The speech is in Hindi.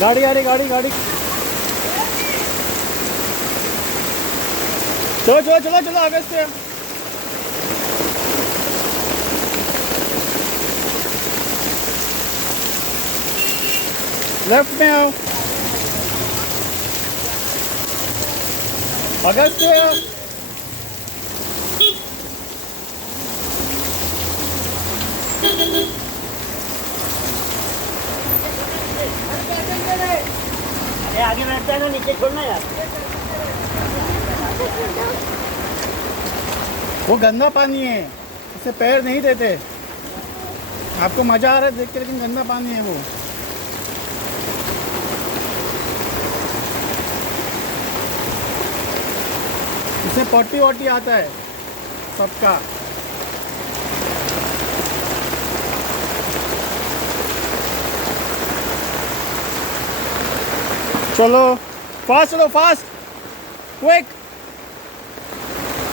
गाड़ी आ रही, गाड़ी गाड़ी। चलो चलो चलो चलो आगे से। लेफ्ट में आओ, अगस्त से आओ। अरे आगे बैठता है ना, नीचे छोड़ना यार। वो गंदा पानी है, इससे पैर नहीं देते। आपको मजा आ रहा है देख के, लेकिन गंदा पानी है वो। इसमें पट्टी वट्टी आता है सबका। चलो फास्ट, चलो फास्ट, क्विक।